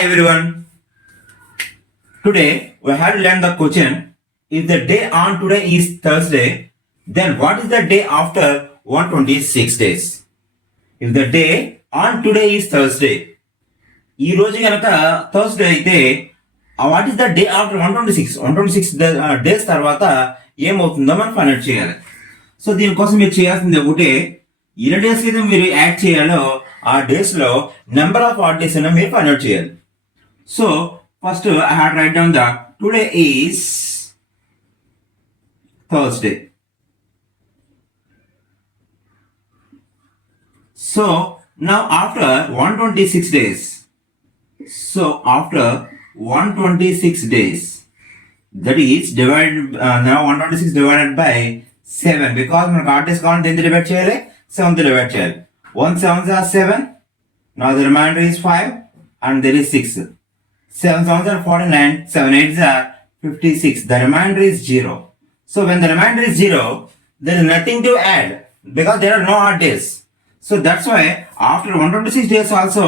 Hi everyone. Today we have to learn the question. If the day on today is Thursday, then what is the day after 126 days? If the day on today is Thursday, ఈ రోజు కనుక Thursday అయితే what is the day after 126 days తర్వాత ఏమవుతుందో మనం find out చేయాలి. So దీనికోసం మీరు చేయాల్సింది ఒకటే, ఎన్ని డేస్ అయితే మీరు యాడ్ చేయాలో ఆ డేస్ లో నెంబర్ ఆఫ్ ఆడ్ డేస్ అయినా మీరు ఫైండ్ అవుట్ చేయాలి. So first I have right down the today is Thursday. So now after 126 days, so after 126 days, that is divided now 126 divided by 7, because మనకు odd days కావాలి, దేంతో divide చేయాలి, 7 తో divide చేయాలి. 1 7s are 7. Now the remainder is 5 and there is 6. 7 7s are 49, 7 8s are 56. The remainder is 0. So when the remainder is 0, there is nothing to add because there are no odd days. So that's why after 126 days also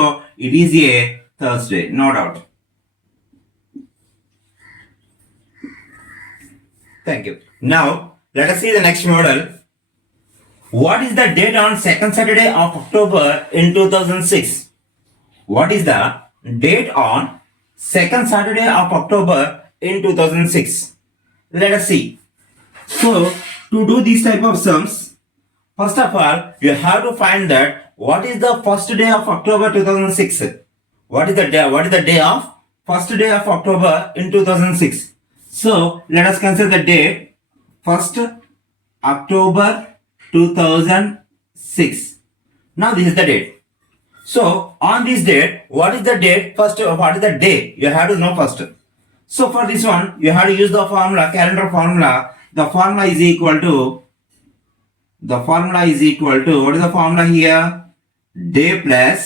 it is a Thursday, no doubt. Thank you. Now let us see the next model. What is the date on second Saturday of October in 2006? What is the date on second Saturday of October in 2006? Let us see. So to do these type of sums, first of all, you have to find that what is the first day of October 2006. What is the day of first day of October in 2006? So let us consider the date 1st October 2006. Now this is the date. So on this date, what is the date? First, what is the day? You have to know first. So for this one, you have to use the formula, calendar formula. The formula is equal to, what is the formula here? Day plus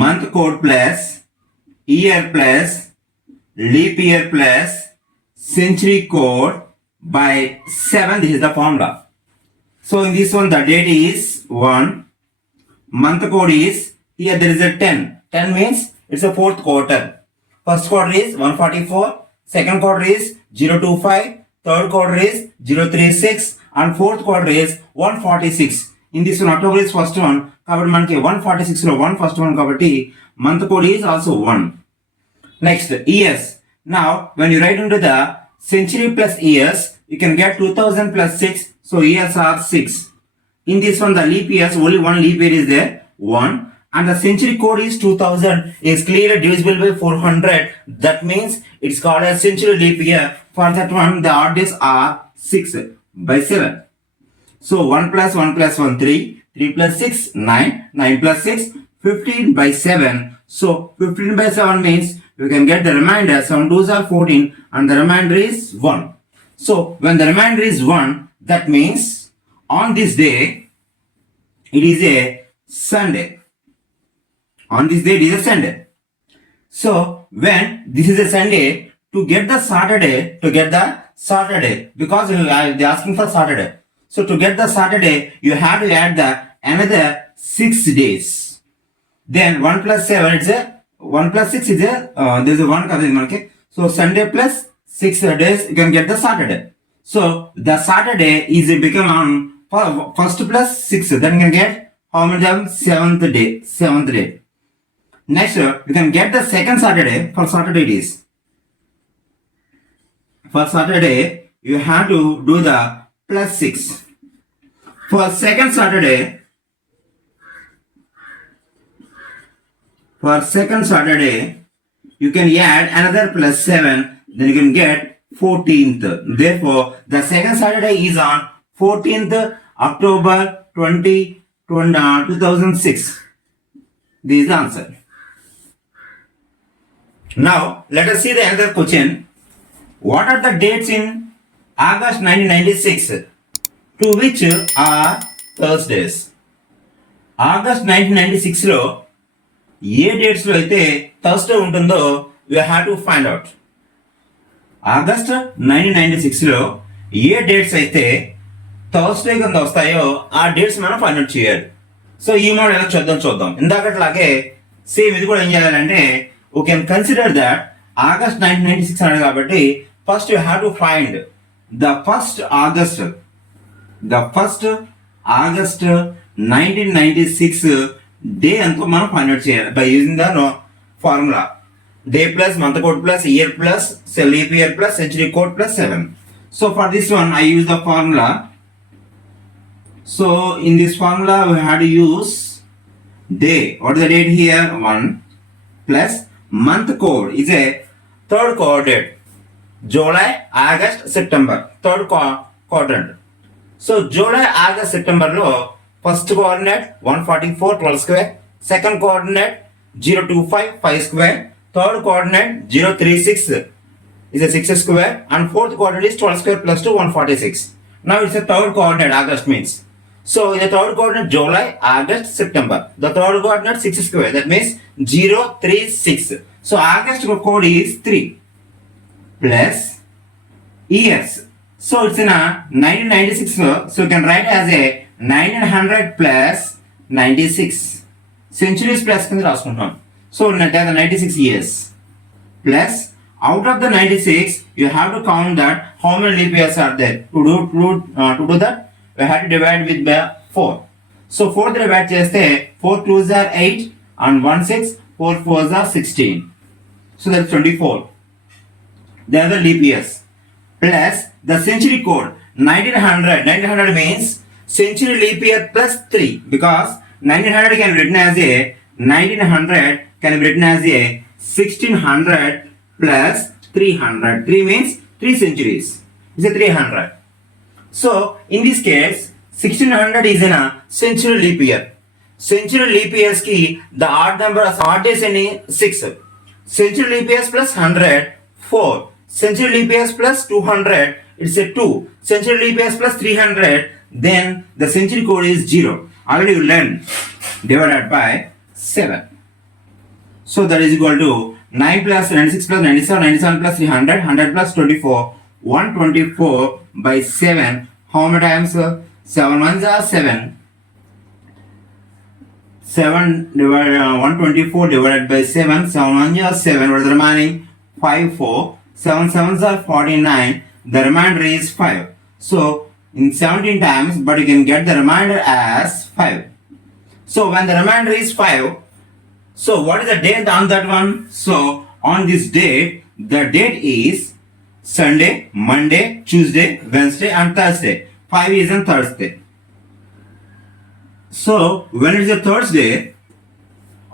month code plus year plus leap year plus century code by 7. This is the formula. So in this one, the date is 1, month code is, here there is a 10. 10 means it's a fourth quarter. First quarter is 144, second quarter is 025, third quarter is 036, and fourth quarter is 146. In this one, October is first one, కాబట్టి మనకి 146 లో 1 first one కాబట్టి month code is also 1. Next, years. Now when you write into the century plus years, you can get 2000 plus 6, so years are 6. In this one, the leap years, only one leap year is there, 1, and the century code is 2000 is clearly divisible by 400. That means it's called a century leap year. For that one, the odd days are 6 by 7. So 1 plus 1 plus 1, 3, 3 plus 6, 9, 9 plus 6, 15 by 7. So 15 by 7 means you can get the remainder, 7 2s are 14, and the remainder is 1. So when the remainder is 1, that means on this day, it is a Sunday. On this day, it is a Sunday. So when this is a Sunday, to get the Saturday, because they are asking for Saturday. So to get the Saturday, you have to add the another 6 days. Then 1 plus 7, it's a 1 plus 6 is a there's a 1 okay. So Sunday plus 6 days, you can get the Saturday. So the Saturday is become on first plus 6, then you can get how many times? 7th day. Next, you can get the second Saturday. For Saturday it is. For Saturday, you have to do the plus 6. For second Saturday, you can add another plus 7, then you can get 14th. Therefore, the second Saturday is on 14th October 2006. This is the answer. Now, let us see the another question. What are the dates in August 1996 to which are Thursdays? August 1996 లో ఏ dates లో అయితే Thursday ఉంటుందో you have to find out. August 1996 లో ఏ dates అయితే Thursday కింద వస్తాయో ఆ dates మనం ఫైండ్ అవుట్ చేయాలి. సో ఈ మోడల్ ఎలా చూద్దాం. ఇందాకట్లాగే సేమ్ ఇది కూడా ఏం చేయాలంటే we can consider that August 1996 అన్నది కాబట్టి first you have to find the first August 1996 day ఎంతో మనం ఫైండ్ అవుట్ చేయాలి by using the formula day plus month code plus year plus leap year plus century code plus 7. So for this one I use the formula. So in this formula we have to use day. What is the date here? 1 plus month code is a third coordinate. July, August, September. Third quadrant. So July, August, September lo first coordinate 144 12 square. Second coordinate 025 5 square. Third coordinate 036 is a 6 square. And fourth coordinate is 12 square plus 2 146. Now it's a third coordinate. August means. So in the third coordinate July, August, September. The third coordinate 6 square. That means 036. So August code is 3 plus years. So it's in a 1996. So you can write as a 1900 plus 96. Centuries plus కింద రాసుకుంటాం. So that's the 96 years. Plus out of the 96 you have to count that how many leap years are there. To do that we have to divide with the 4. So 4 divide చేస్తే 4 2s are 8 and 1 6 4 4s are 16. So that's 24. They are the leap years. Plus the century code 1900. 1900 means century leap year plus 3 because 1900 can be written as a 1900 can be written as a 1600 plus 300. 3 means 3 centuries. It's a 300. So in this case 1600 is in a century leap year. Century leap years ki the odd number of odd days any 6. Century leap years plus 100 4. Century leap years plus 200 it's a 2. Century leap years plus 300 then the century code is 0. Already you learned divided by 7. So that is equal to 9 plus 96 plus 97 97 plus 300 100 plus 24 124 by 7. How many times? 7 ones are 7. 7 divided 124 divided by 7. 7 ones are 7. What is the remaining? 5 4. 7 sevens are 49. The remainder is 5. So in 17 times, but you can get the remainder as 5. So when the remainder is 5, so what is the date on that one? So on this date, the date is Sunday, Monday, Tuesday, Wednesday and Thursday. 5 is on Thursday. So when it is a Thursday,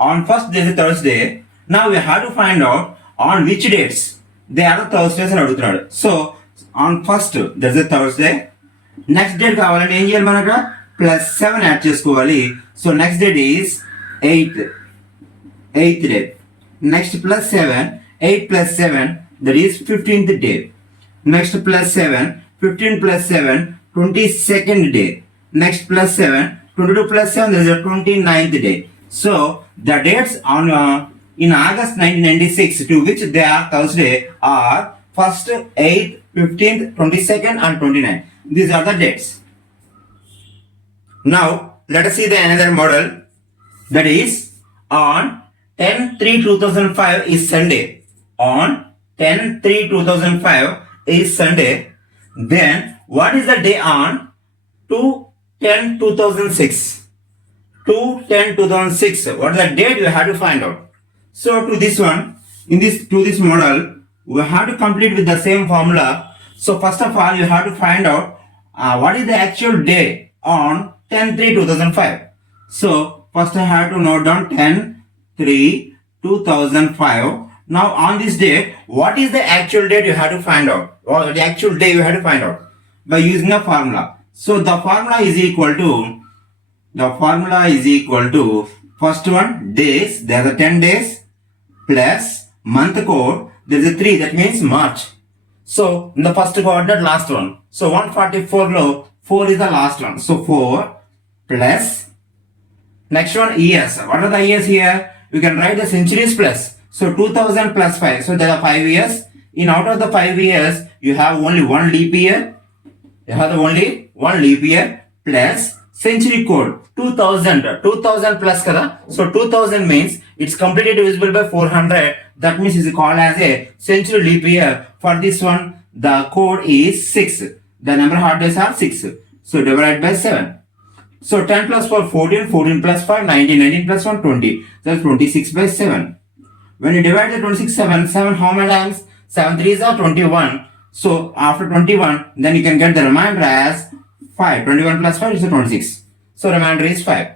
on first day is a Thursday, now we have to find out on which dates they are the Thursdays అని అడుగుతున్నాడు. So on first there is a Thursday. Next date కావాలంటే ఏం చేయాలి మనం అక్కడ plus 7 add చేసుకోవాలి. So next date is 8th day. Next plus 7 8 plus 7 that is 15th day. Next plus 7 15 plus 7 22nd day. Next plus 7 22 plus 7 there is a 29th day. So the dates on in August 1996 to which they are Thursday are 1st, 8th, 15th, 22nd and 29th. These are the dates. Now let us see the another model, that is on 10/3/2005 is Sunday. On 10/3/2005 is Sunday. Then what is the day on 2/10/2006? 2/10/2006. What is the date you have to find out? So to this one, to this model, we have to complete with the same formula. So first of all, you have to find out what is the actual day on 10/3/2005. So first I have to note down 10/3/2005. Now on this date, what is the actual date you have to find out? Or the actual day you have to find out by using a formula. So the formula is equal to first one days, there are the 10 days plus month code, there is a 3, that means March. So in the first coordinate last one. So 144 low 4 is the last one. So 4 plus next one years. What are the years here? You can write the centuries plus. So 2000 plus 5. So there are 5 years. In out of the 5 years, you have only one leap year. You have only one leap year plus century code 2000 plus kada. So 2000 means it's completely divisible by 400. That means it's called as a century leap year. For this one, the code is 6. The number of hard days are 6. So divide by 7. So 10 plus 4, 14, 14 plus 5, 19, 19 plus 1, 20. That's 26 by 7. When you divide the 26, 7 how many times? 7 3s are 21. So after 21, then you can get the remainder as 5. 21 plus 5 is 26. So remainder is 5.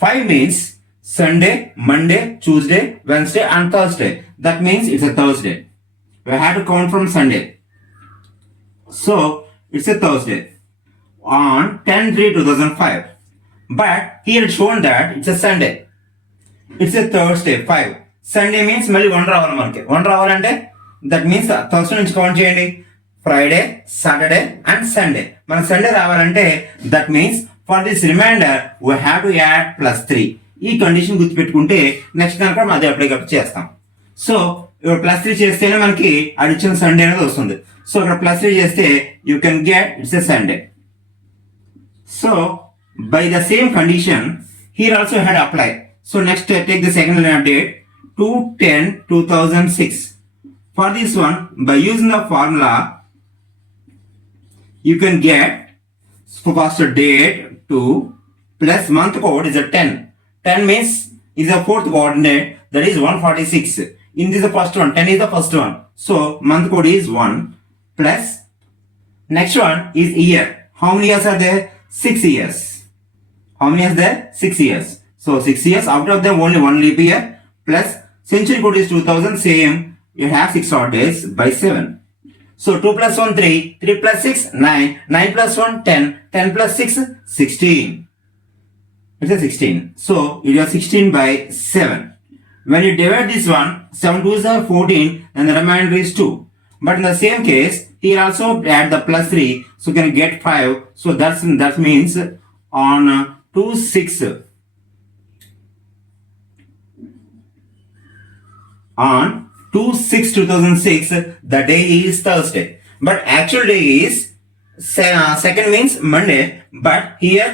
5 means Sunday, Monday, Tuesday, Wednesday and Thursday. That means it's a Thursday. We have to count from Sunday. So it's a Thursday on 10/3/2005. But here it's shown that it's a Sunday. It's a Thursday 5. Sunday means మళ్ళీ 1 రావాలి మనకి. 1 రావాలంటే that means Thursday నుంచి count చేయండి. Friday, Saturday and Sunday. మన Sunday రావాలంటే that means for this remainder we have to add +3. ఈ condition గుర్తుపెట్టుకుంటే నెక్స్ట్ కనుక అది అప్లై చేస్తాం. సో ఇక్కడ +3 చేస్తేనే మనకి అడిషన్ సండే అనేది వస్తుంది. సో ఇక్కడ +3 చేస్తే you can get it's a Sunday. So by the same condition here also had apply. So next take the second line of date 2/10/2006. For this one, by using the formula you can get first date 2 plus month code is a 10. 10 means is the fourth coordinate, that is 146. In this the first one, 10 is the first one. So month code is 1 plus next one is year. How many years are there? 6 years. How many years there? 6 years. So 6 years, out of them only 1 leap year plus century code is 2000, same. You have 6 odd days by 7. So 2 plus 1 3, 3 plus 6 9, 9 plus 1 10, 10 plus 6 16. It's a 16. So you have 16 by 7. When you divide this one, 7 2s are 14 and the remainder is 2. But in the same case, here also add the +3, so you can get 5. So that means on 2/6 on 2/6/2006 the day is Thursday, but actual day is second means Monday. But here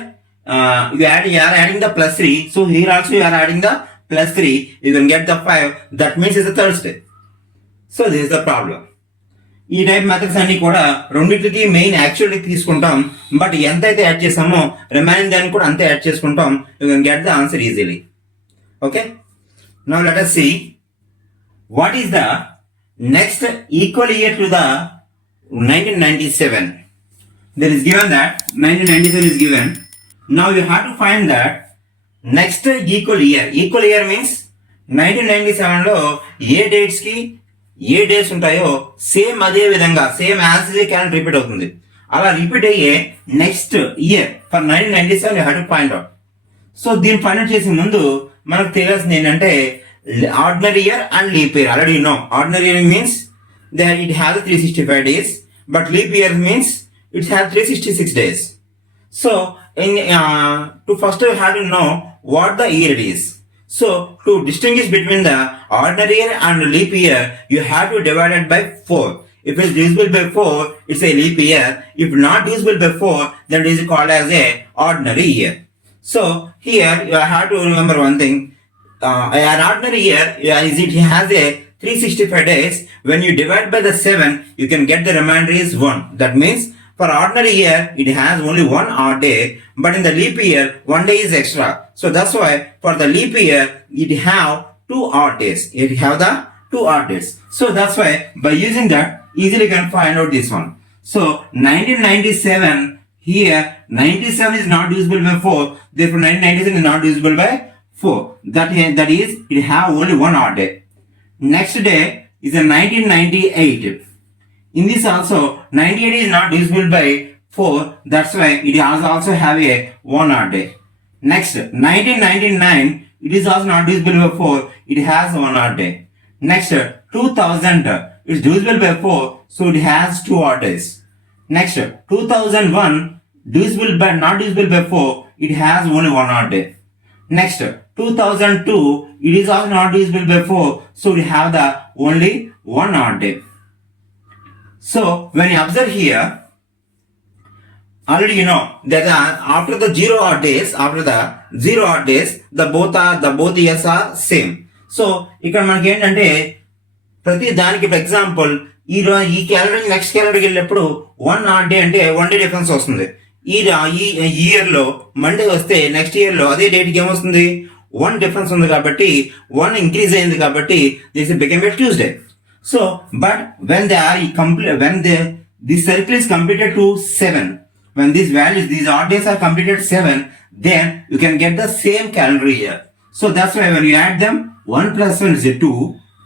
you are adding the +3, so here also you are adding the +3. You can get the 5. That means it's a Thursday. So this is the problem. ఈ type methods అన్ని కూడా రెండింటికి main actually తీసుకుంటాం, but ఎంత అయితే add చేసామో remaining దాన్ని కూడా అంతే యాడ్ చేసుకుంటాం. You can get the answer easily. Okay, now let us see what is the next equal year to the 1997. There is given that 1997 is given. Now you have to find that next equal year. Equal year means 1997 లో ఏ dates కి ఏ days ఉంటాయో same అదే విధంగా same as it calendar repeat అవుతుంది. అలా repeat అయ్యే next year for 1997 you have to find out. So దీన్ని find out చేసే ముందు మనకు తెలియాల్సింది ఏంటంటే ordinary year and leap year. Already know ordinary year means that it has 365 days, but leap year means it has 366 days. So to first you have to know what the year it is. So to distinguish between the ordinary year and leap year, you have to divide it by 4. If it's divisible by 4, it's a leap year. If not divisible by 4, then it is called as a ordinary year. So here you have to remember one thing. An ordinary year it has a 365 days. When you divide by the 7, you can get the remainder is 1. That means for ordinary year, it has only 1 odd day, but in the leap year, 1 day is extra. So that's why for the leap year, it have 2 odd days. It have the 2 odd days. So that's why by using that, easily can find out this one. So 1997, here 97 is not divisible by 4. Therefore 1997 is not divisible by 4. That is, it have only 1 odd day. Next day is a 1998. In this also 98 is not divisible by 4. That's why it also have a 1 odd day. Next 1999, it is also not divisible by 4. It has 1 odd day. Next 2000 is divisible by 4, so it has 2 odd days. Next 2001 not divisible by 4. It has only 1 odd day. Next 2002, it is also not divisible by 4, so we have the only 1 odd day. So when you observe here, already you know that after the 0 odd days, the both years are same. So ఇక్కడ మనకి ఏంటంటే ప్రతి దానికి for example ఈ calendar next క్యాలెండర్కి వెళ్ళినప్పుడు 1 odd day అంటే 1 day difference వస్తుంది. ఈ ఇయర్లో మండే వస్తే నెక్స్ట్ ఇయర్లో అదే డేట్కి ఏమొస్తుంది 1 డిఫరెన్స్ ఉంది కాబట్టి 1 ఇంక్రీజ్ అయింది కాబట్టి this become a Tuesday. So but when they are this circle is completed to 7, when these values, these odd days are completed 7, then you can get the same calendar year. So that's why when you add them, 1 plus 1 is a 2,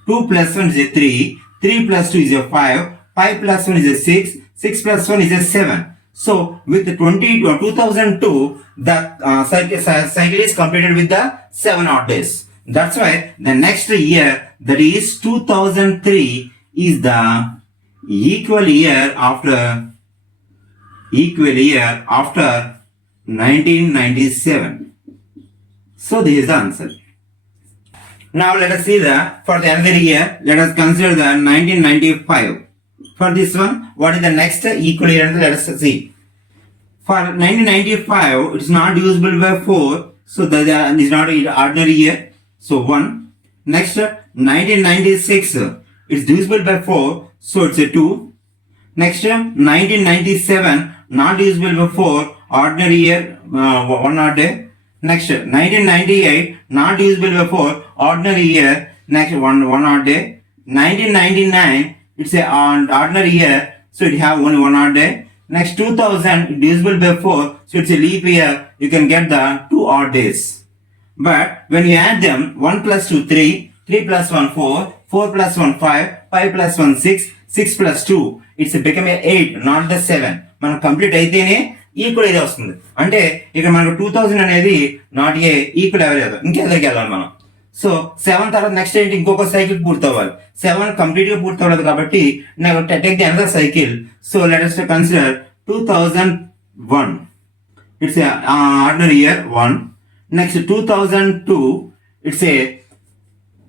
2 plus 1 is a 3, 3 plus 2 is a 5, 5 plus 1 is a 6, 6 plus 1 is a 7. So with the 2002, the cycle is completed with the 7 odd days. That's why the next year, that is 2003, is the equal year after 1997. So this is the answer. Now let us see for the another year, let us consider the 1995. For this one, what is the next equal year? Let us see. For 1995, it is not divisible by 4, so that is not an ordinary year. So 1. Next, 1996, it is divisible by 4, so it's a 2. Next, 1997, not divisible by 4, ordinary year, 1 odd day. Next, 1998, not divisible by 4, ordinary year, next 1 odd day. 1999, it's a ordinary year, so it have only 1 odd day. Next, 2000, divisible by 4, so it's a leap year, you can get the 2 odd days. But when you add them, 1 plus 2, 3, 3 plus 1, 4, 4 plus 1, 5, 5 plus 1, 6, 6 plus 2, it's become 8, not the 7. మనం complete అయితేనే equal area వస్తుంది. అంటే ఇక్కడ మనకు 2000 అనేది not a equal అవ్వలేదు, ఇంకెదరికి వెళ్ళాలి మనం. సో 7 తర్వాత నెక్స్ట్ ఏంటి, ఇంకొక సైకిల్ పూర్తి అవ్వాలి. 7 కంప్లీట్ గా పూర్తి అవ్వలేదు కాబట్టి నాకు take the another cycle. So let us consider 2001, it's a ordinary year 1. Next 2002, it's a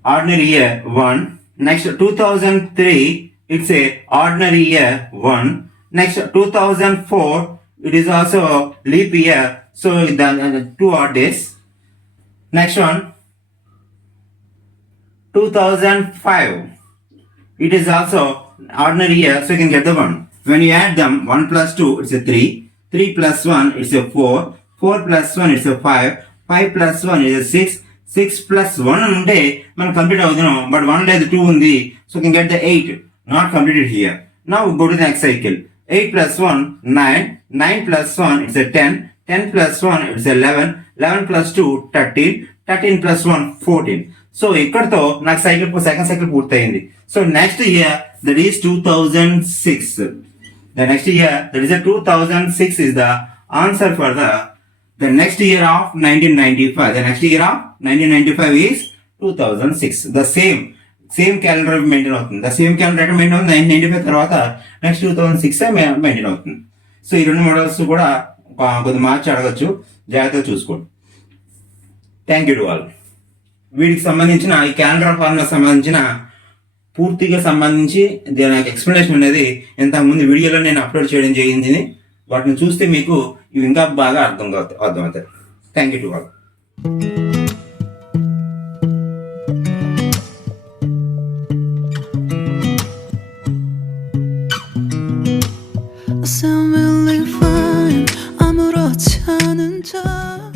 ordinary year 1. Next 2003, it's a ordinary year 1. Next 2004, it is also leap year, so the 2 odd days. Next one, 2005, it is also ordinary year, so you can get the 1. When you add them, 1 plus 2, it's a 3, 3 plus 1, it's a 4, 4 plus 1, it's a 5, 5 plus 1 is a 6, 6 plus 1 ఉంటే మనం complete అవుతున్నాం, but 1 లేదు 2 ఉంది, so can get the 8, not completed here. Now go to the next cycle. 8 plus 1, 9, 9 plus 1, it's a 10, 10 plus 1, it's 11, 11 plus 2, 13, 13 plus 1, 14. So ఇక్కడతో నాకు second cycle పూర్తయింది. So next year that is 2006. The next year, that is a 2006 is the answer for the next year of 1995. The next year of 1995 is 2006. The same calendar maintain అవుతుంది. The same calendar maintain అవుతుంది 1995 తర్వాత next 2006 maintain అవుతుంది. So ఈ రెండు models కూడా కొద్ది మార్చి అడగచ్చు, జాగ్రత్తగా చూసుకోండి. Thank you to all. వీటికి సంబంధించిన ఈ క్యాలెండర్ ఫార్ములా సంబంధించిన పూర్తిగా సంబంధించి దీని ఎక్స్ప్లెనేషన్ అనేది ఇంతకుముందు వీడియోలో నేను అప్లోడ్ చేయడం జరిగింది. వాటిని చూస్తే మీకు ఇవి ఇంకా బాగా అర్థమవుతాయి. Thank you to all. Sound really fine, 아무렇지 않은 척